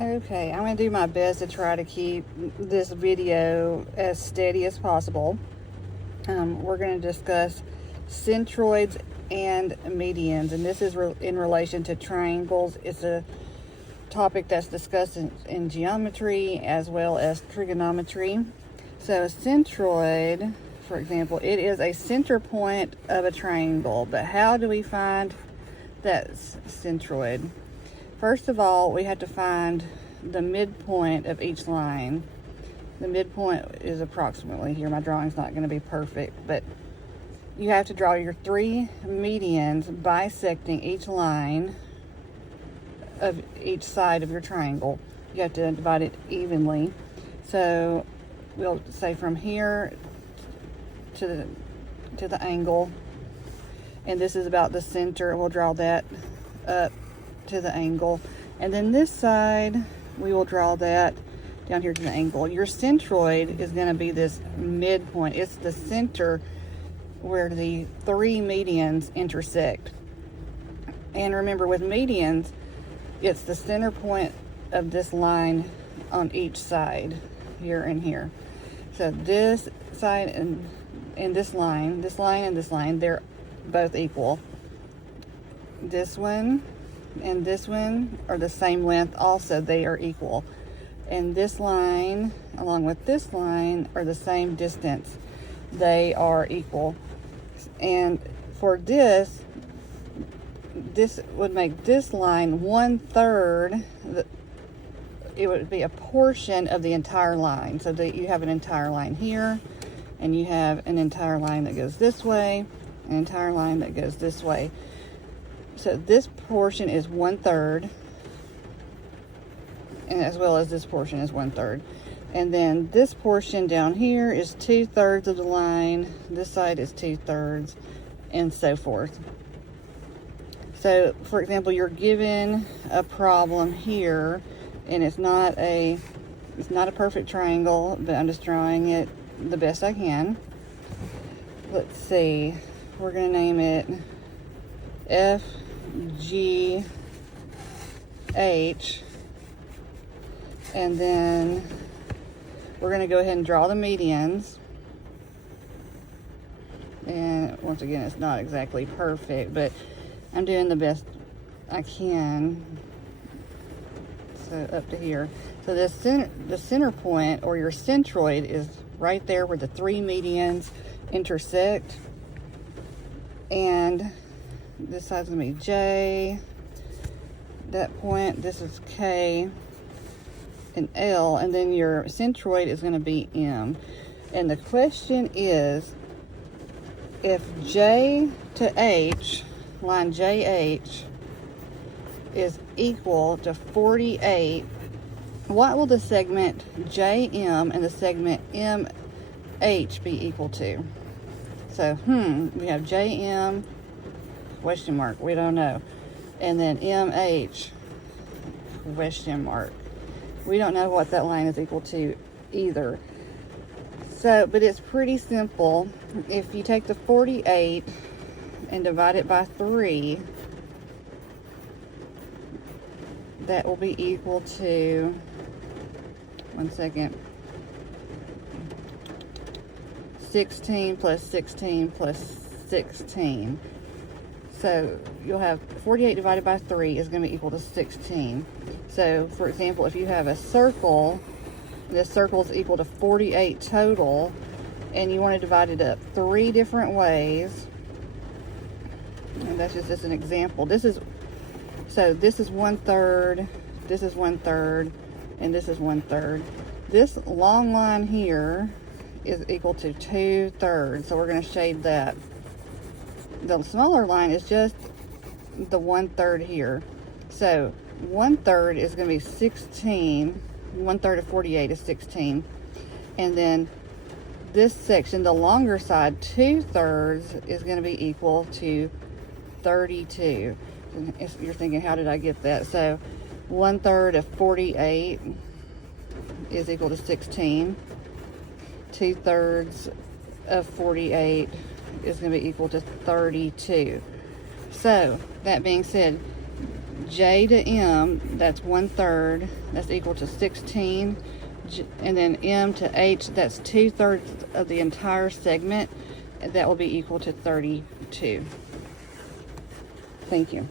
Okay, I'm going to do my best to try to keep this video as steady as possible. We're going to discuss centroids and medians, and this is in relation to triangles. It's a topic that's discussed in geometry as well as trigonometry. So a centroid, for example, it is a center point of a triangle. But how do we find that centroid? First of all, we have to find the midpoint of each line. The midpoint is approximately here. My drawing's not going to be perfect, but you have to draw your three medians bisecting each line of each side of your triangle. You have to divide it evenly. So we'll say from here to the angle, and this is about the center. We'll draw that up to the angle, and then this side we will draw that down here to the angle. Your centroid is going to be this midpoint. It's the center where the three medians intersect. And remember, with medians, it's the center point of this line on each side, here and here. So this side and this line and this line, they're both equal. This one and this one are the same length also. They are equal. And this line along with this line are the same distance. They are equal. And for this would make this line 1/3. It would be a portion of the entire line. So that you have an entire line here, and you have an entire line that goes this way, an entire line that goes this way. So this portion is 1/3, and as well as this portion is 1/3. And then this portion down here is 2/3 of the line. This side is 2/3, and so forth. So, for example, you're given a problem here, and it's not a perfect triangle, but I'm just drawing it the best I can. Let's see. We're going to name it FGH, and then we're going to go ahead and draw the medians. And once again, it's not exactly perfect, but I'm doing the best I can. So up to here. So the center point, or your centroid, is right there where the three medians intersect. And this side's going to be J. That point, this is K and L. And then your centroid is going to be M. And the question is, if J to H, line JH, is equal to 48, what will the segment JM and the segment MH be equal to? So, we have JM, question mark, we don't know. And then MH, question mark. We don't know what that line is equal to either. So, but it's pretty simple. If you take the 48 and divide it by 3, that will be equal to, 16 plus 16 plus 16. So you'll have 48 divided by 3 is going to be equal to 16. So, for example, if you have a circle, this circle is equal to 48 total, and you want to divide it up 3 different ways, and that's just an example. This is 1/3, this is 1/3, and this is 1/3. This long line here is equal to 2/3, so we're going to shade that. The smaller line is just the 1/3 here. So 1/3 is going to be 16. 1/3 of 48 is 16. And then this section, the longer side, 2/3, is going to be equal to 32. And you're thinking, how did I get that? So 1/3 of 48 is equal to 16. 2/3 of 48 is going to be equal to 32. So that being said, J to M, that's 1/3, that's equal to 16. And then M to H, that's 2/3 of the entire segment. That will be equal to 32. Thank you.